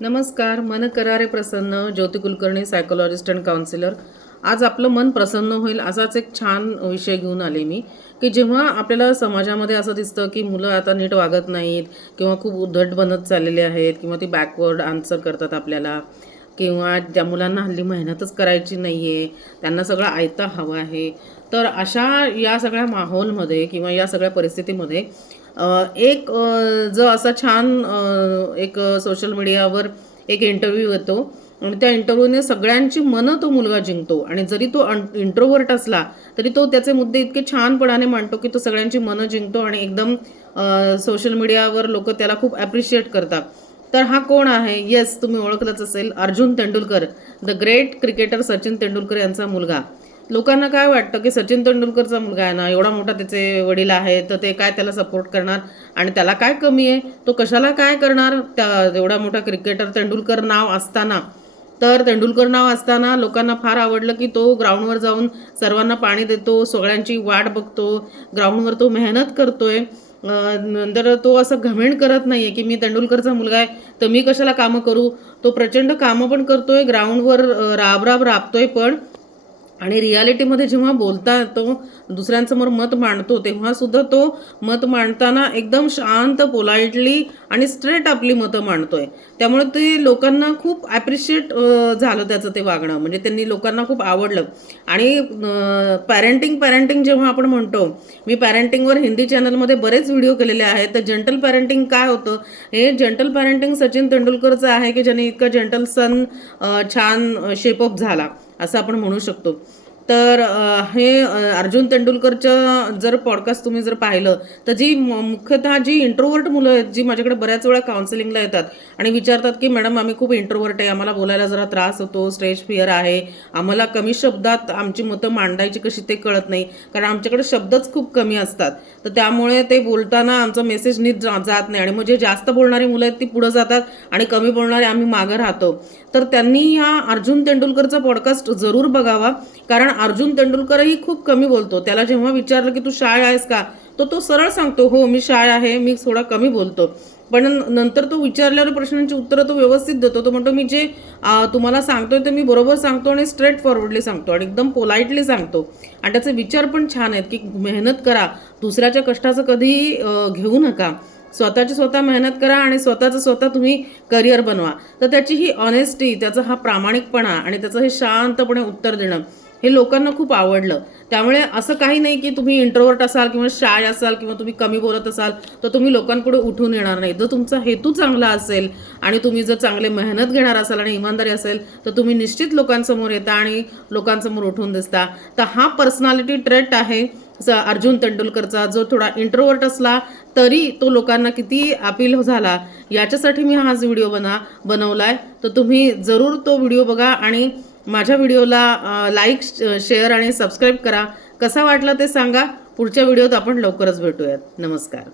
नमस्कार. मन करारे प्रसन्न. ज्योती कुलकर्णी, सायकोलॉजिस्ट अँड काउन्सिलर. आज आपलं मन प्रसन्न होईल असाच एक छान विषय घेऊन आले मी, की जेव्हा आपल्याला समाजामध्ये असं दिसतं की मुलं आता नीट वागत नाहीत किंवा खूप उद्धट बनत चाललेले आहेत किंवा ती बॅकवर्ड आन्सर करतात आपल्याला, किंवा ज्या मुलांना हल्ली मेहनतच करायची नाही आहे, त्यांना सगळं आयतं हवं आहे. तर अशा या सगळ्या माहोलमध्ये किंवा या सगळ्या परिस्थितीमध्ये एक जो असा छान एक सोशल मीडियावर एक इंटरव्ह्यू येतो आणि त्या इंटरव्ह्यूने सगळ्यांची मनं तो मुलगा जिंकतो. आणि जरी तो इंट्रोवर्ट असला तरी तो त्याचे मुद्दे इतके छानपणाने मांडतो की तो सगळ्यांची मनं जिंकतो आणि एकदम सोशल मीडियावर लोक त्याला खूप ॲप्रिशिएट करतात. तर हा कोण आहे? येस, तुम्ही ओळखलंच असेल, Arjun Tendulkar, the great cricketer Sachin Tendulkar यांचा मुलगा. लोकांना काय वाटतं की सचिन तेंडुलकरचा मुलगा आहे ना, एवढा मोठा त्याचे वडील आहेत, तर ते काय त्याला सपोर्ट करणार आणि त्याला काय कमी आहे, तो कशाला काय करणार. त्या एवढा मोठा क्रिकेटर तेंडुलकर नाव असताना, तर तेंडुलकर नाव असताना लोकांना फार आवडलं की तो ग्राउंडवर जाऊन सर्वांना पाणी देतो, सगळ्यांची वाट बघतो, ग्राउंडवर तो मेहनत करतोय. नंतर तो असं घमेंड करत नाहीये की मी तेंडुलकरचा मुलगा आहे तर मी कशाला कामं करू. तो प्रचंड कामं पण करतोय, ग्राउंडवर राब राबतोय पण. आणि रियालिटीमध्ये जेव्हा बोलता तो दुसऱ्यांसमोर मत मांडतो तेव्हा सुद्धा तो मत मांडताना एकदम शांत, पोलाइटली आणि स्ट्रेट आपली मतं मांडतोय. त्यामुळे ते लोकांना खूप ॲप्रिशिएट झालं त्याचं ते वागणं, म्हणजे त्यांनी लोकांना खूप आवडलं. आणि पॅरेंटिंग जेव्हा आपण म्हणतो, मी पॅरेंटिंगवर हिंदी चॅनलमध्ये बरेच व्हिडिओ केलेले आहेत. तर जंटल पॅरेंटिंग काय होतं, हे जंटल पॅरेंटिंग सचिन तेंडुलकरचं आहे की ज्याने इतका जंटल सन छान शेपअप झाला असं आपण म्हणू शकतो. तर हे अर्जुन तेंडुलकरचं जर पॉडकास्ट तुम्ही जर पाहिलं तर मुख्यतः जी इंट्रोवर्ट मुलं आहेत, जी माझ्याकडे बऱ्याच वेळा काउन्सिलिंगला येतात आणि विचारतात की मॅडम आम्ही खूप इंट्रोवर्ट आहे, आम्हाला बोलायला जरा त्रास होतो, स्टेज फिअर आहे, आम्हाला कमी शब्दात आमची मतं मांडायची कशी ते कळत नाही, कारण आमच्याकडे शब्दच खूप कमी असतात. तर त्यामुळे ते बोलताना आमचा मेसेज नीट जात नाही आणि म्हणजे जास्त बोलणारी मुलं आहेत ती पुढं जातात आणि कमी बोलणारे आम्ही मागं राहतो. तर त्यांनी या अर्जुन तेंडुलकरचा पॉडकास्ट जरूर बघावा, कारण अर्जुन तेंडुलकरही खूप कमी बोलतो. त्याला जेव्हा विचारलं की तू शाय आहेस का, तो सरळ सांगतो हो मी शाय आहे, मी थोडा कमी बोलतो. पण नंतर तो विचारल्यावर प्रश्नांची उत्तरं तो व्यवस्थित देतो. तो म्हणतो मी जे तुम्हाला सांगतोय ते मी बरोबर सांगतो आणि स्ट्रेट फॉरवर्डली सांगतो आणि एकदम पोलाइटली सांगतो. आणि त्याचे विचार पण छान आहेत की मेहनत करा, दुसऱ्याच्या कष्टाचं कधी घेऊ नका, स्वतःची स्वतः मेहनत करा आणि स्वतःचं स्वतः तुम्ही करिअर बनवा. तर त्याची ही ऑनेस्टी, त्याचा हा प्रामाणिकपणा आणि त्याचं हे शांतपणे उत्तर देणं हे लोकांना खूप आवडलं. त्यामुळे असं काही नाही की तुम्ही इंट्रोवर्ट असाल किंवा शाय असाल किंवा तुम्ही कमी बोलत असाल तर तुम्ही लोकांपुढे उठून येणार नाही. जर तुमचा हेतू चांगला असेल आणि तुम्ही जर चांगले मेहनत घेणार असाल आणि इमानदारी असेल तर तुम्ही निश्चित लोकांसमोर येता आणि लोकांसमोर उठून दिसता. तर हा पर्सनॅलिटी ट्रेट आहे अर्जुन तेंडुलकरचा, जो थोडा इंट्रोवर्ट असला तरी तो लोकांना किती अपील झाला याच्यासाठी मी हाच व्हिडिओ बनवलाय. तर तुम्ही जरूर तो व्हिडिओ बघा आणि माझ्या व्हिडिओला लाईक, शेअर आणि सबस्क्राईब करा. कसा वाटला ते सांगा. पुढच्या व्हिडिओत आपण लवकरच भेटूयात. नमस्कार.